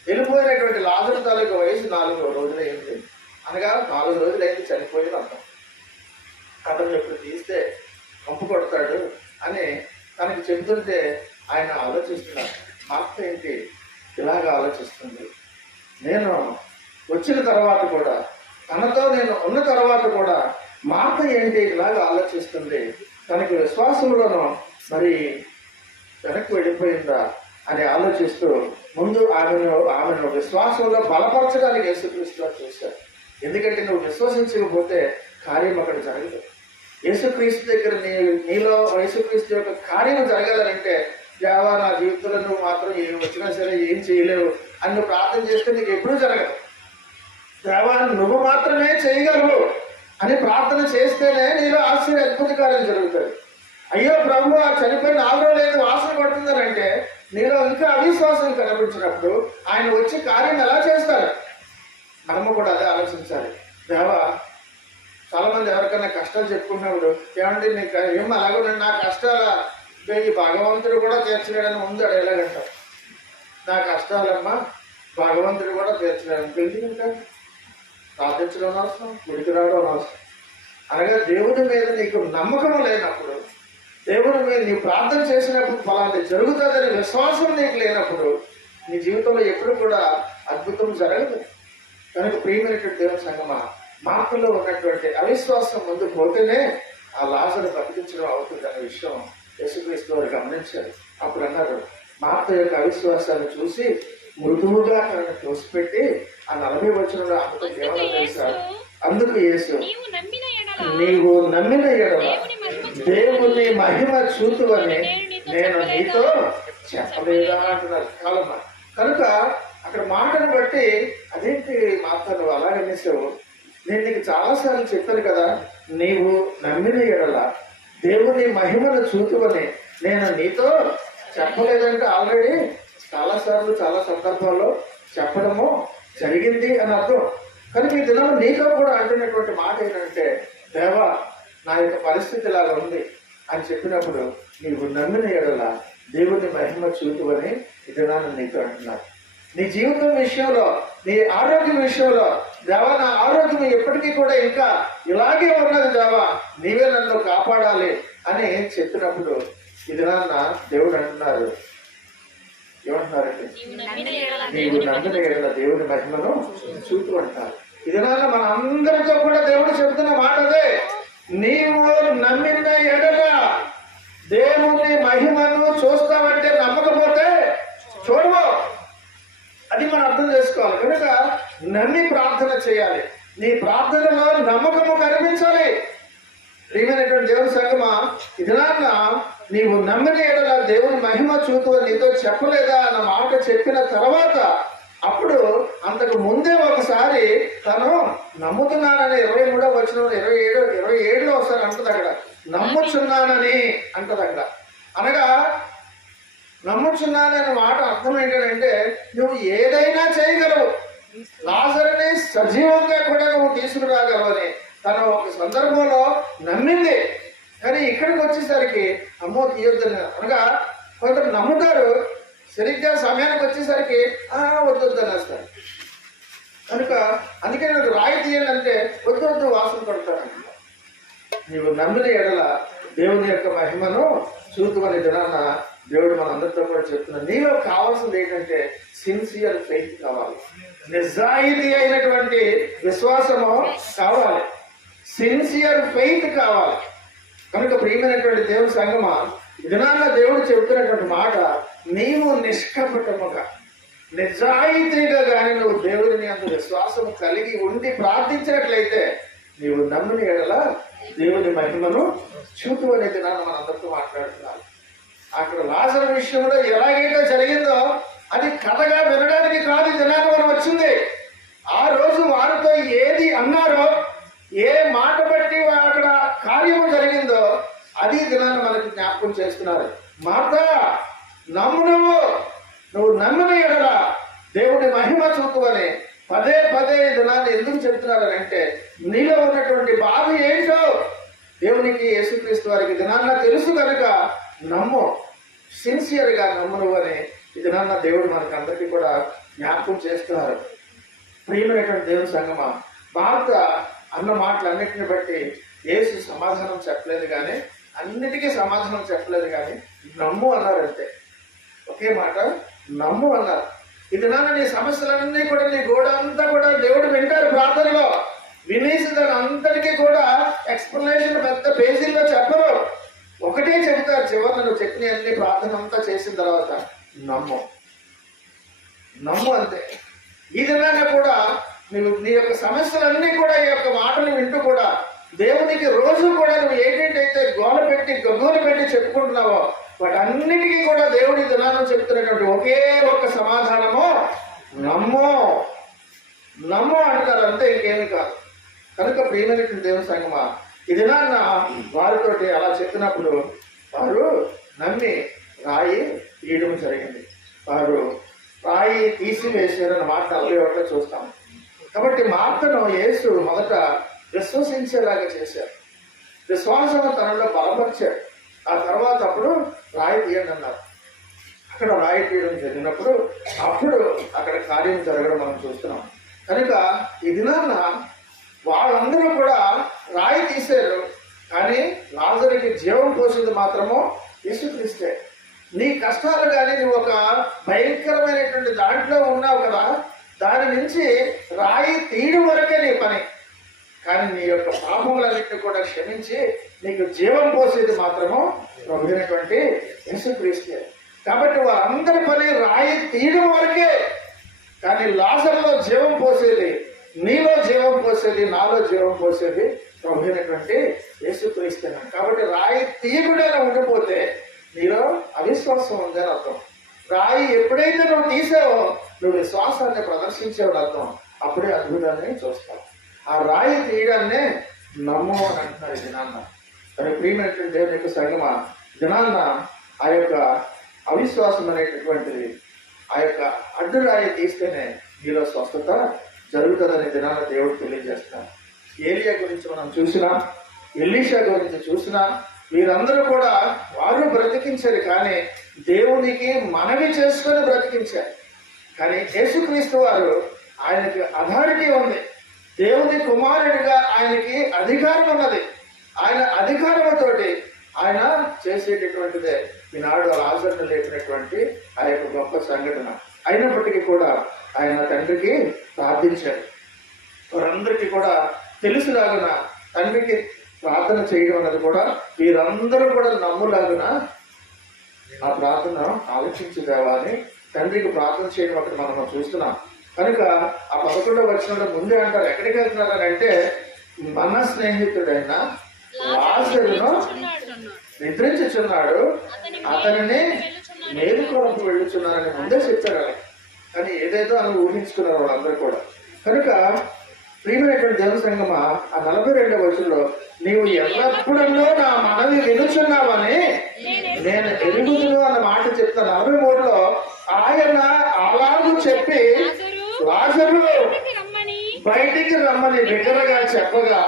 వెళ్ళిపోయినటువంటి లాజరు తాలూకు వయసు 4 రోజులు అయింది. అనగా 4 రోజులు అయితే చనిపోయింది అర్థం. అతను ఎప్పుడు తీస్తే కంపు కొడతాడు అని తనకి చెబుతుంటే ఆయన ఆలోచిస్తున్నారు, మార్త ఏంటి ఇలాగ ఆలోచిస్తుంది. నేను వచ్చిన తర్వాత కూడా, తనతో నేను ఉన్న తర్వాత కూడా మార్త ఏంటి ఇలాగ ఆలోచిస్తుంది, తనకి విశ్వాసంలోనూ మరి వెనక్కి వెళ్ళిపోయిందా అని ఆలోచిస్తూ ముందు ఆమెను విశ్వాసంలో బలపరచడానికి యేసుక్రీస్తు వారు చూశారు. ఎందుకంటే నువ్వు విశ్వసించకపోతే కార్యం అక్కడ జరగదు. యేసుక్రీస్తు దగ్గర నీలో యేసుక్రీస్తు యొక్క కార్యం జరగాలంటే, దేవా నా జీవితంలో నువ్వు మాత్రం ఏం వచ్చినా సరే ఏం చేయలేవు అని నువ్వు ప్రార్థన చేస్తే నీకు ఎప్పుడూ జరగదు. దేవా నువ్వు మాత్రమే చేయగలవు అని ప్రార్థన చేస్తేనే నీలో ఆశ్చర్య అద్భుత కార్యం జరుగుతుంది. అయ్యో ప్రభు ఆ చనిపోయిన 4 రోజులు వాసన పడుతుందని అంటే నీలో ఇంకా అవిశ్వాసం కనిపించినప్పుడు ఆయన వచ్చి కార్యం ఎలా చేస్తారు? మనము కూడా అదే ఆలోచించాలి. దేవా, చాలా మంది ఎవరికైనా కష్టాలు చెప్పుకున్నప్పుడు, ఏమండి నీకు ఏం అలాగే నా కష్టాల ఈ భగవంతుడు కూడా తీర్చలేడని ముందు ఎలాగంటారు. నా కష్టాలమ్మా భగవంతుడు కూడా తీర్చలేడని తెలిసి ఇంకా ప్రార్థించడం అవసరం, గుడికి రావడం అవసరం. అనగా దేవుడి మీద నీకు నమ్మకం లేనప్పుడు, దేవుడి మీద నీవు ప్రార్థన చేసినప్పుడు ఫలాన్ని జరుగుతుందని విశ్వాసం నీకు లేనప్పుడు నీ జీవితంలో ఎప్పుడు కూడా అద్భుతం జరగదు. కనుక ప్రియమైనటువంటి దేవుని సంగమా, మార్పులో ఉన్నటువంటి అవిశ్వాసం ముందు పోతేనే ఆ లాజరును బతికించడం అవుతుంది అనే విషయం యేసుక్రీస్తు వారు గమనించారు. అప్పుడు అన్నారు, మార్త యొక్క అవిశ్వాసాన్ని చూసి మృదువుగా తనను తోసిపెట్టి ఆ 40 వచనంలో అమృత కేవలం చేశారు. అందుకు యేసు, నీవు నమ్మిన ఎడల దేవుని మహిమ చూతువని నేను నీతో చెప్పలేదా అంటున్నారు కాలమ్మ. కనుక అక్కడ మాటను బట్టి అదేంటి మార్త నువ్వు అలాగనేసావు, నేను నీకు చాలాసార్లు చెప్పాను కదా, నీవు నమ్మిన ఎడల దేవుని మహిమను చూతువని నేను నీతో చెప్పలేదంటే ఆల్రెడీ చాలాసార్లు చాలా సందర్భాల్లో చెప్పడము జరిగింది అని అర్థం. కనుక ఈ దినం నీతో కూడా అంటున్నటువంటి మాట ఏంటంటే, దేవా నా యొక్క పరిస్థితి ఇలాగా ఉంది అని చెప్పినప్పుడు నీవు నమ్మిన ఎడల దేవుని మహిమ చూతువని ఈ దినాన్ని నీతో అంటున్నారు. నీ జీవితం విషయంలో, నీ ఆరోగ్యం విషయంలో, దేవా నా ఆరోగ్యం ఎప్పటికీ కూడా ఇంకా ఇలాగే ఉన్నది దేవా, నీవే నన్ను కాపాడాలి అని చెప్పినప్పుడు ఈ దినాన్న దేవుడు అంటున్నారు, ఏమంటున్నారండి, నీవు నమ్మిన ఎడల దేవుని మహిమను చూతూ అంటారు. ఈ దినాన్న మన అందరితో కూడా దేవుడు చెబుతున్న మాట అదే, నీవు నమ్మిన ఎడల దేవుని మహిమను చూస్తావంటే నమ్మకపోతే చూడవు. అది మనం అర్థం చేసుకోవాలి. కనుక నమ్మి ప్రార్థన చేయాలి. నీ ప్రార్థనలో నమ్మకము కనిపించాలి. ప్రియమైనటువంటి దేవుని సంగమా, ఇదినాన్న నీవు నమ్మిన ఎడల దేవుని మహిమ చూతూ నీతో చెప్పలేదా అన్న మాట చెప్పిన తర్వాత అప్పుడు అంతకు ముందే ఒకసారి తను నమ్ముతున్నానని 23వ వచనం 27లో ఒకసారి అంటది అక్కడ, నమ్ముచున్నానని అంటది అక్కడ. అనగా నమ్ముచున్నాననే మాట అర్థం ఏంటంటే నువ్వు ఏదైనా చేయగలవు, లాజరుని సజీవంగా కూడా నువ్వు తీసుకురాగలవని తను ఒక సందర్భంలో నమ్మింది. కానీ ఇక్కడికి వచ్చేసరికి అమ్మో తీయొద్దని, అనగా కొందరు నమ్ముతారు, సరిగ్గా సమయానికి వచ్చేసరికి వద్దు అనేస్తారు. కనుక అందుకే నాకు రాయి తీయండి అంటే వద్దు వాసన పడతానంట. నీవు నమ్మిన ఎడల దేవుని యొక్క మహిమను చూతుమని దినాన దేవుడు మన అందరితో కూడా చెప్తున్నా. నీలో కావాల్సింది ఏంటంటే సిన్సియర్ ఫెయిత్ కావాలి, నిజాయితీ అయినటువంటి విశ్వాసము కావాలి, సిన్సియర్ ఫెయిత్ కావాలి. కనుక ప్రియమైనటువంటి దేవుని సంగమా, దినాన్న దేవుడు చెబుతున్నటువంటి మాట, నీవు నిష్కపటముగా నిజాయితీగా కానీ నువ్వు దేవుడిని అంత విశ్వాసము కలిగి ఉండి ప్రార్థించినట్లయితే నీవు నమ్మిన ఎడల దేవుని మహిమను చూపు అనే దినాన్ని మన అందరితో మాట్లాడుతున్నాను. అక్కడ లాజరు విషయంలో ఎలాగైతే జరిగిందో అది కథగా వినడానికి కాదు దినాన్ని మనం వచ్చింది. ఆ రోజు వారితో ఏది అన్నారో, ఏ మాట బట్టి అక్కడ కార్యము జరిగిందో అది దినాన్ని మనకి జ్ఞాపకం చేస్తున్నారు. మార్తా నమ్ము, నువ్వు నమ్మిన ఎడల దేవుని మహిమ చూపువని పదే దినాన్ని ఎందుకు చెప్తున్నారని అంటే, నీలో ఉన్నటువంటి బాధ ఏంటో దేవునికి యేసుక్రీస్తు వారికి దినాన్న తెలుసు కనుక నమ్ము, సిన్సియర్గా నమ్ము అని ఈ దినాన్న దేవుడు మనకి అందరికీ కూడా జ్ఞాపకం చేస్తున్నారు. ప్రియమైనటువంటి దేవుని సంగమా, భారత అన్న మాటలన్నిటిని బట్టి యేసు సమాధానం చెప్పలేదు కానీ, అన్నిటికీ సమాధానం చెప్పలేదు కానీ నమ్ము అన్నారు. అంతే, ఒకే మాట నమ్ము అన్నారు. ఇది నాన్న నీ సమస్యలన్నీ కూడా నీ గోడ అంతా కూడా దేవుడు వింటారు ప్రార్థనలో. వినేసి దాని అంతటికీ కూడా ఎక్స్ప్లెనేషన్ పెద్ద పేజీల్లో చెప్పరు, ఒకటే చెబుతారు చివరిలో నువ్వు చెప్పిన అన్ని ప్రార్థన అంతా చేసిన తర్వాత నమ్ము అంతే. ఈ దినాన్ని కూడా నువ్వు నీ యొక్క సమస్యలన్నీ కూడా ఈ యొక్క మాటలు వింటూ కూడా దేవునికి రోజు కూడా నువ్వు ఏంటంటే గోల పెట్టి గగ్గోలు పెట్టి చెప్పుకుంటున్నావో వాటన్నిటికీ కూడా దేవుడి దినాన్ని చెప్తున్నటువంటి ఒకే ఒక్క సమాధానము నమ్ము అంటారు, అంతే, ఇంకేమి కాదు. కనుక ప్రియమైనటువంటి దేవుని సంగమా, ఈ దినాన్న వారితోటి అలా చెప్పినప్పుడు వారు నమ్మి రాయి తీయడం జరిగింది. వారు రాయి తీసివేసారన్న మాట 41 చూస్తాం. కాబట్టి మార్తను యేసు మొదట విశ్వసించేలాగా చేశారు, విశ్వాసము తనలో బలపరిచారు. ఆ తర్వాత అప్పుడు రాయి తీయండి అన్నారు. అక్కడ రాయి తీయడం జరిగినప్పుడు అప్పుడు అక్కడ కార్యం జరగడం మనం చూస్తున్నాం. కనుక ఈ దినాన్న వాళ్ళందరూ కూడా రాయి తీశారు, కానీ లాజరుకి జీవం పోసింది మాత్రము యేసుక్రీస్తే. నీ కష్టాలు కానీ నువ్వు ఒక భయంకరమైనటువంటి దాంట్లో ఉన్నావు కదా, దాని నుంచి రాయి తీయడం వరకే నీ పని, కానీ నీ యొక్క పాపములన్నింటినీ కూడా క్షమించి నీకు జీవం పోసేది మాత్రము ప్రభువైనటువంటి యేసుక్రీస్తే. కాబట్టి వారందరి పని రాయి తీయడం వరకే, కానీ లాజరులో జీవం పోసేది, నీలో జీవం పోసేది, నాలో జీవం పోసేది ప్రభువైనటువంటి యేసుక్రీస్తే. కాబట్టి రాయి తీయకుండా ఉండిపోతే నీలో అవిశ్వాసం ఉందని అర్థం. రాయి ఎప్పుడైతే నువ్వు తీసావో నువ్వు విశ్వాసాన్ని ప్రదర్శించేవాడు అర్థం, అప్పుడే అద్భుతాన్ని చూస్తావు. ఆ రాయి తీయడాన్నే నమ్ము అని అంటున్నారు ఈ దినాన్న. కానీ ప్రియమైనటువంటి దేవుని యొక్క సంగమా, దినాన్న ఆ యొక్క అవిశ్వాసం అనేటటువంటిది, ఆ యొక్క అడ్డు రాయి తీస్తేనే నీలో స్వస్థత జరుగుతుందని దినాన్న దేవుడు తెలియజేస్తున్నాడు. ఏలియా గురించి మనం చూసినా, ఎలీషా గురించి చూసినా, వీరందరూ కూడా వారు బ్రతికించారు, కానీ దేవునికి మనవి చేసుకొని బ్రతికించారు. కానీ యేసుక్రీస్తు వారు ఆయనకి అథారిటీ ఉంది, దేవుని కుమారుడిగా ఆయనకి అధికారం ఉన్నది. ఆయన అధికారంతోటి ఆయన చేసేటటువంటిదే ఈనాడు లాజరును లేపినటువంటి ఆ యొక్క గొప్ప సంఘటన. అయినప్పటికీ కూడా ఆయన తండ్రికి ప్రార్థించారు. వారందరికీ కూడా తెలుసులాగున తండ్రికి ప్రార్థన చేయడం అన్నది కూడా వీరందరూ కూడా నమ్ములాగున ఆ ప్రార్థన ఆలోచించుదేవా అని తండ్రికి ప్రార్థన చేయడం అక్కడ మనం చూస్తున్నాం. కనుక ఆ 11వ వచనంలో ముందే అంటారు, ఎక్కడికి వెళ్తున్నారని అంటే, మన స్నేహితుడైన లాజరును నిద్రించుచున్నాడు, అతనిని మేలుకొరకు వెళ్ళుచున్నారని ముందే చెప్పారు. కానీ ఏదేదో అని ఊహించుకున్నారు వాళ్ళందరూ కూడా. కనుక ప్రియమైనటువంటి దేవుని సంగమా, ఆ 42వ వచనంలో నీవు ఎల్లప్పుడూ నా మనవి వినుచున్నావని నేను ఎరుగుదును అన్న మాట చెప్తాను. 43లో ఆయన అలాగూ చెప్పి లాజరు బయటికి రమ్మని బిగ్గరగా చెప్పగా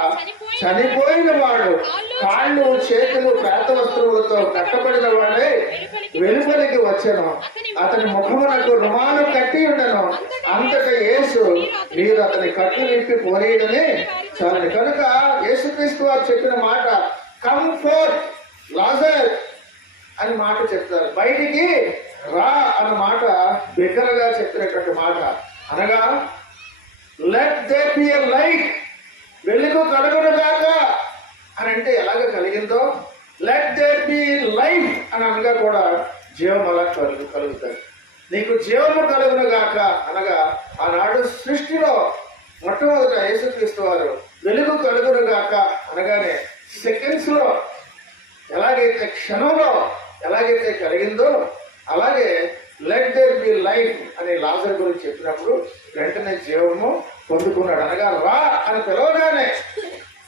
చనిపోయిన వాడు కాళ్ళు చేతులు ప్రేత వస్తువులతో కట్టబడిన వాడే వెలుపలికి వచ్చాను, అతని ముఖమునకు రుమాలు కట్టి ఉండను. అంతటా యేసు మీరు అతని కట్టు విప్పి పోనీయడని చాలని. కనుక యేసుక్రీస్తు వారు చెప్పిన మాట కమ్ ఫోర్త్ లాజర్ అని మాట చెప్తారు. బయటికి రా అన్న మాట బిగ్గరగా చెప్పినటువంటి మాట. అనగా let there be a light, వెలుగు కలుగునుగాక అని అంటే ఎలాగ కలిగిందో లెట్ దేర్ బి లైఫ్ అని అనగా కూడా జీవం అలా కలుగుతాయి. నీకు జీవము కలుగునుగాక అనగా ఆనాడు సృష్టిలో మొట్టమొదట యేసుక్రీస్తు వారు వెలుగు కలుగునుగాక అనగానే సెకండ్స్ లో ఎలాగైతే క్షణంలో ఎలాగైతే కలిగిందో అలాగే లెట్ దేర్ బి లైఫ్ అని లాజరు గురించి చెప్పినప్పుడు వెంటనే జీవము పొందుకున్నాడు. అనగా రా అని పిలవగానే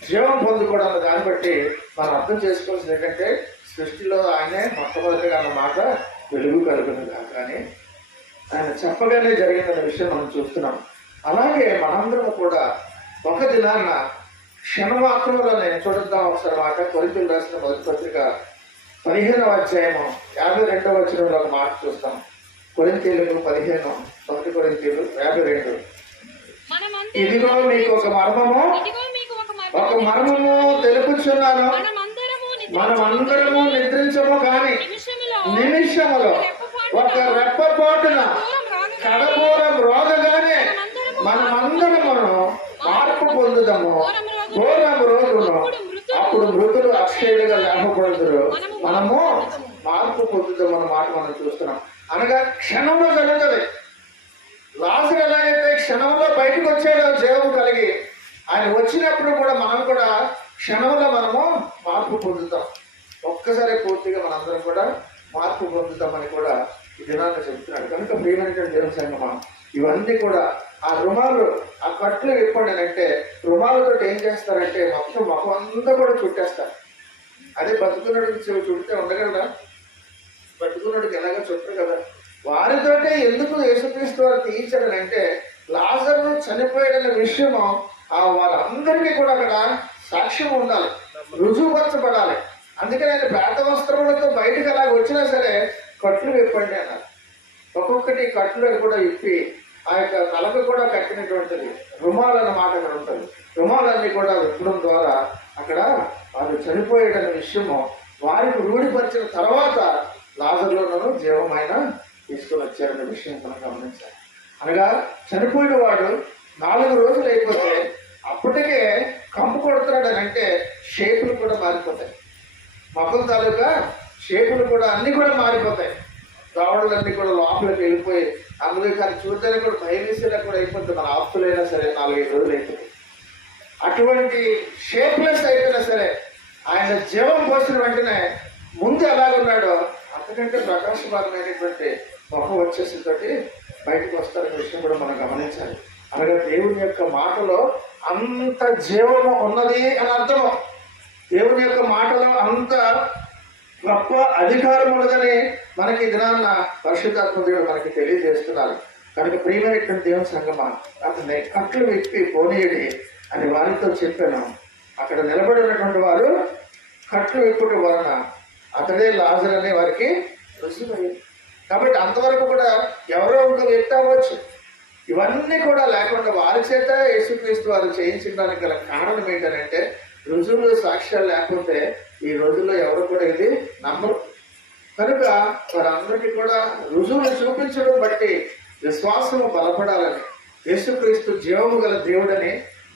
జీవం పొందుకోవడం అన్న దాన్ని బట్టి మనం అర్థం చేసుకోవాల్సింది ఏంటంటే, సృష్టిలో ఆయనే మొట్టమొదటిగా అన్న మాట వెలుగు కలుగునుగా కానీ ఆయన చెప్పగానే జరిగిన విషయం మనం చూస్తున్నాం. అలాగే మనందరం కూడా ఒక దినాన్న క్షణమాత్రంలోనే చూద్దాం ఒకసారి మాట. కొరింథీయులకు రాసిన మొదటి పత్రిక 15వ అధ్యాయము 52వ వచనంలో ఒక మాట చూస్తాం. కొరింథీయులకు 15, 1 కొరింథీయులు 52. ఇదిగో మీకు ఒక మర్మము తెలుపుచున్నాను, మనమందరము నిద్రించము కానీ నిమిషములో ఒక రెప్పపాటున కడపూరం రోగగానే మనమందరము మార్పు పొందుదాము. ఘోరం రోజును అప్పుడు మృతులు అక్షయులుగా లేపబడుదురు, మనము మార్పు పొందుదాం అన్న మాట మనం చూస్తున్నాం. అనగా క్షణంలో జరుగుతుంది. లాజరు ఎలాగైతే క్షణంలో బయటకు వచ్చాడో జీవము కలిగి, ఆయన వచ్చినప్పుడు కూడా మనం కూడా క్షణంలో మనము మార్పు పొందుతాం. ఒక్కసారి పూర్తిగా మనందరం కూడా మార్పు పొందుతామని కూడా ఈ దినాన్ని చెబుతున్నాడు. కనుక ప్రియమైనటువంటి దేవుని సంగమా, ఇవన్నీ కూడా ఆ రుమాలు, ఆ కట్లు విప్పండి అంటే రుమాలతో ఏం చేస్తారంటే మొత్తం ముఖం అంతా కూడా చుట్టేస్తారు. అదే బతుకున్నడికి చుడితే ఉండగలరా? బతుకున్నడికి ఎలాగో చుట్టరు కదా. వారితోటే ఎందుకు యేసుక్రీస్తు వారు తీయించారనంటే లాజరు చనిపోయాడన్న విషయము వారందరికీ కూడా అక్కడ సాక్ష్యం ఉండాలి, రుజువుపరచబడాలి. అందుకని ఆయన పేద వస్త్రములతో బయటకు అలాగ వచ్చినా సరే కట్లు విప్పండి అన్నారు. ఒక్కొక్కటి కట్లు కూడా విప్పి ఆ యొక్క తలకు కూడా కట్టినటువంటిది రుమాలు అన్న మాట అక్కడ ఉంటుంది. రుమాలన్నీ కూడా విప్పడం ద్వారా అక్కడ వారు చనిపోయాడన్న విషయము వారికి రూఢిపరిచిన తర్వాత లాజరులోనూ జీవమైన తీసుకుని వచ్చారన్న విషయం మనం గమనించాలి. అనగా చనిపోయిన వాడు 4 రోజులు అయిపోతే అప్పటికే కంపు కొడుతున్నాడు అని అంటే షేపులు కూడా మారిపోతాయి. మొఖం తాలూకా షేపులు కూడా అన్ని కూడా మారిపోతాయి. దవడలన్నీ కూడా లోపలికి వెళ్ళిపోయి అందులో కానీ చూడడానికి కూడా భయం వేసేలా కూడా అయిపోతుంది. మన ఆస్తులైనా సరే 4-5 రోజులు అయిపోతుంది. అటువంటి షేప్లెస్ అయిపోయినా సరే ఆయన జీవం పోసిన వెంటనే ముందు ఎలాగున్నాడో అంతకంటే ప్రకాశమానమైనటువంటి ముఖం వచ్చేసితోటి బయటకు వస్తారనే విషయం కూడా మనం గమనించాలి. అనగా దేవుని యొక్క మాటలో అంత జీవము ఉన్నది అని అర్థము. దేవుని యొక్క మాటలో అంత గొప్ప అధికారం ఉన్నదని మనకి దినాన్న పరిశుద్ధాత్మ దేవుడు మనకి తెలియజేస్తున్నారు. కనుక ప్రియమైనటువంటి దేవుని సంగమా, అతన్ని కట్లు విప్పి పోనీయడి అని వారితో చెప్పాను. అక్కడ నిలబడినటువంటి వారు కట్లు విప్పుట వలన అతడే లాజరు అనే వారికి రుజువయ్యింది. కాబట్టి అంతవరకు కూడా ఎవరో ఒక వ్యక్తి అవ్వచ్చు. ఇవన్నీ కూడా లేకుండా వారి చేత యేసుక్రీస్తు వారు చేయించడానికి గల కారణం ఏంటంటే రుజువులు, సాక్ష్యాలు లేకపోతే ఈ రోజుల్లో ఎవరు కూడా ఇది నమ్మరు. కనుక వారందరికీ కూడా రుజువులు చూపించడం బట్టి విశ్వాసము బలపడాలని, యేసుక్రీస్తు జీవము గల దేవుడని,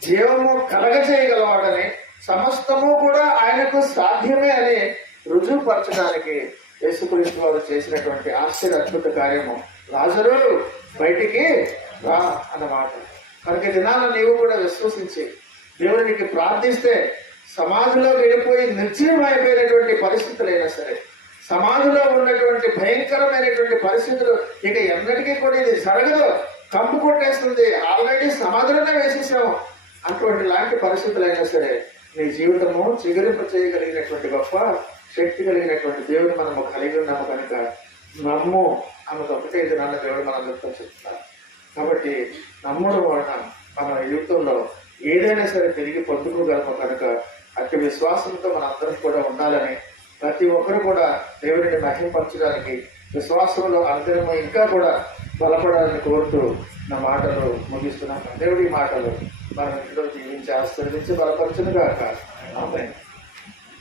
జీవము కలగచేయగలవాడని, సమస్తము కూడా ఆయనకు సాధ్యమే అని రుజువుపరచడానికి యేసుక్రీస్తు వారు చేసినటువంటి ఆశ్చర్య అద్భుత కార్యము లాజరు బయటికి రా అన్నమాట. కనుక దినాన నీవు కూడా విశ్వసించి దేవునికి ప్రార్థిస్తే సమాధిలో వెళ్ళిపోయి నిర్జీవమైపోయినటువంటి పరిస్థితులైనా సరే, సమాధిలో ఉన్నటువంటి భయంకరమైనటువంటి పరిస్థితులు ఇక ఎన్నటికీ కూడా ఇది జరగదు, కంపు కొట్టేస్తుంది, ఆల్రెడీ సమాధిలోనే వేసేసాము అటువంటి లాంటి పరిస్థితులైనా సరే నీ జీవితము చిగురింప చేయగలిగినటువంటి గొప్ప శక్తి కలిగినటువంటి దేవుడు మనము కలిగి ఉన్నాము. కనుక నమ్ము అన్నది ఒకటే ఇది నాన్న దేవుడు మనందరితో చెప్తున్నారు. కాబట్టి నమ్ముడు వలన మన జీవితంలో ఏదైనా సరే తిరిగి పొందుకోగలము. కనుక అట్టి విశ్వాసంతో మనందరం కూడా ఉండాలని, ప్రతి ఒక్కరు కూడా దేవుడిని మహిమపరచడానికి విశ్వాసంలో అందరము ఇంకా కూడా బలపడాలని కోరుతూ నా మాటలు ముగిస్తున్నాను. దేవుడి మాటలు మనం ఇంట్లో జీవించి ఆశీర్వదించి బలపరచును గాక. ఆమేన్.